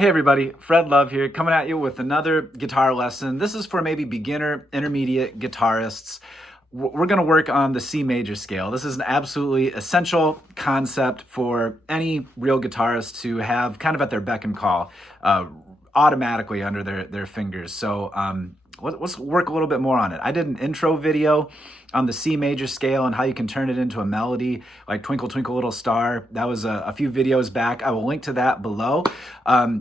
Hey everybody, Fred Love here, coming at you with another guitar lesson. This is for maybe beginner, intermediate guitarists. We're going to work on the C major scale. This is an absolutely essential concept for any real guitarist to have kind of at their beck and call, automatically under their fingers. So let's work a little bit more on it. I did an intro video on the C major scale and how you can turn it into a melody like Twinkle Twinkle Little Star. That was a few videos back. I will link to that below.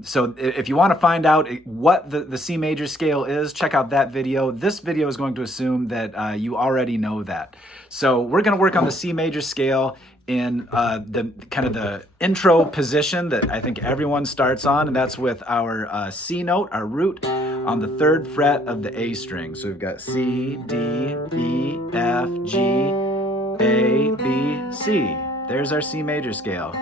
So if you want to find out what the C major scale is, check out that video. This video is going to assume that you already know that. So we're going to work on the C major scale in the kind of the intro position that I think everyone starts on, and that's with our C note, our root, on the 3rd fret of the A string. So we've got C, D, E, F, G, A, B, C. There's our C major scale.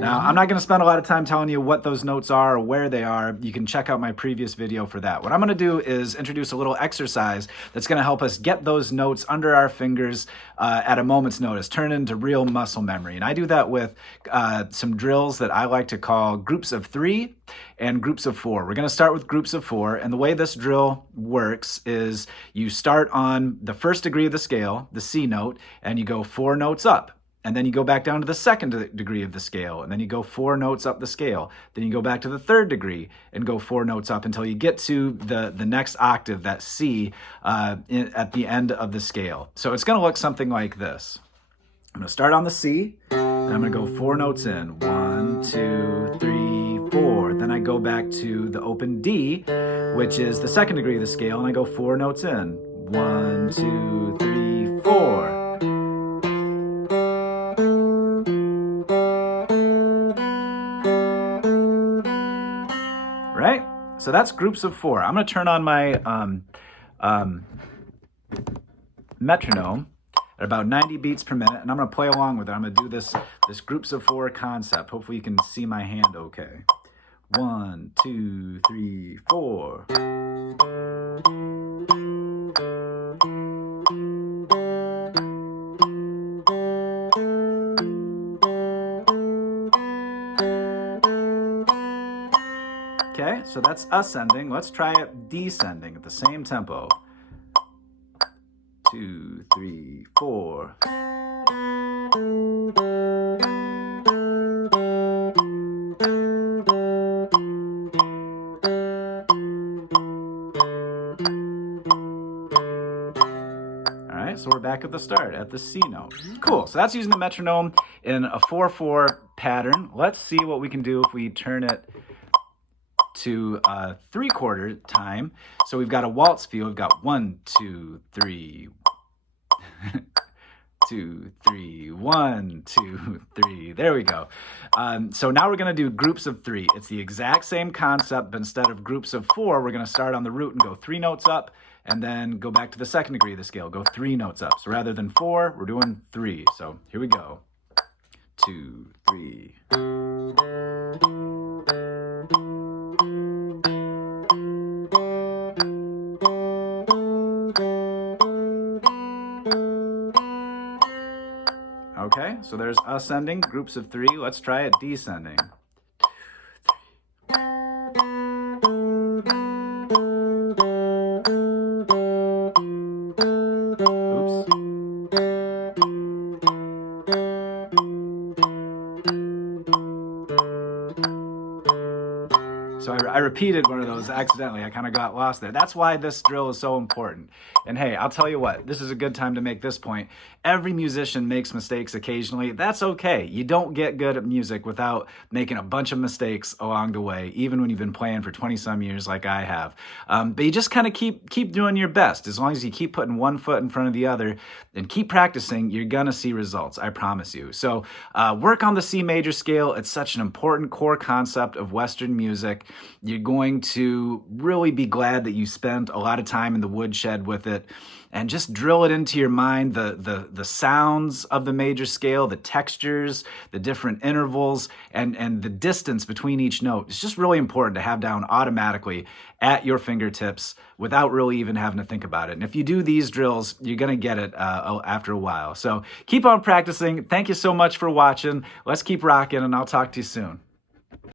Now, I'm not going to spend a lot of time telling you what those notes are or where they are. You can check out my previous video for that. What I'm going to do is introduce a little exercise that's going to help us get those notes under our fingers at a moment's notice, turn into real muscle memory. And I do that with some drills that I like to call groups of 3 and groups of 4. We're going to start with groups of 4, and the way this drill works is you start on the 1st degree of the scale, the C note, and you go 4 notes up. And then you go back down to the 2nd degree of the scale, and then you go 4 notes up the scale. Then you go back to the 3rd degree and go 4 notes up until you get to the next octave, that C, at the end of the scale. So it's going to look something like this. I'm going to start on the C, and I'm going to go 4 notes in. 1, 2, 3, 4. Then I go back to the open D, which is the 2nd degree of the scale, and I go 4 notes in. 1, 2, 3, 4. Right? So that's groups of 4. I'm going to turn on my metronome at about 90 beats per minute, and I'm going to play along with it. I'm going to do this groups of 4 concept. Hopefully you can see my hand okay. 1, 2, 3, 4. Okay, so that's ascending. Let's try it descending at the same tempo. 2, 3, 4. All right, so we're back at the start, at the C note. Cool, so that's using the metronome in a 4/4 pattern. Let's see what we can do if we turn it to 3/4 time. So we've got a waltz feel. We've got 1, 2, 3, 2, 3, 1, 2, 3. There we go. So now we're going to do groups of 3. It's the exact same concept, but instead of groups of 4, we're going to start on the root and go 3 notes up, and then go back to the 2nd degree of the scale, go 3 notes up. So rather than 4, we're doing 3. So here we go. 2, 3. Okay, so there's ascending, groups of 3. Let's try it descending. 2, 3. Oops. So I repeated one of those accidentally. I kind of got lost there. That's why this drill is so important. And hey, I'll tell you what, this is a good time to make this point. Every musician makes mistakes occasionally. That's okay. You don't get good at music without making a bunch of mistakes along the way, even when you've been playing for 20-some years like I have. But you just kind of keep doing your best. As long as you keep putting one foot in front of the other and keep practicing, you're going to see results, I promise you. So work on the C major scale. It's such an important core concept of Western music. You're going to really be glad that you spent a lot of time in the woodshed with it, and just drill it into your mind, the sounds of the major scale, the textures, the different intervals, and the distance between each note. It's just really important to have down automatically at your fingertips without really even having to think about it. And if you do these drills, you're going to get it after a while. So keep on practicing. Thank you so much for watching. Let's keep rocking, and I'll talk to you soon.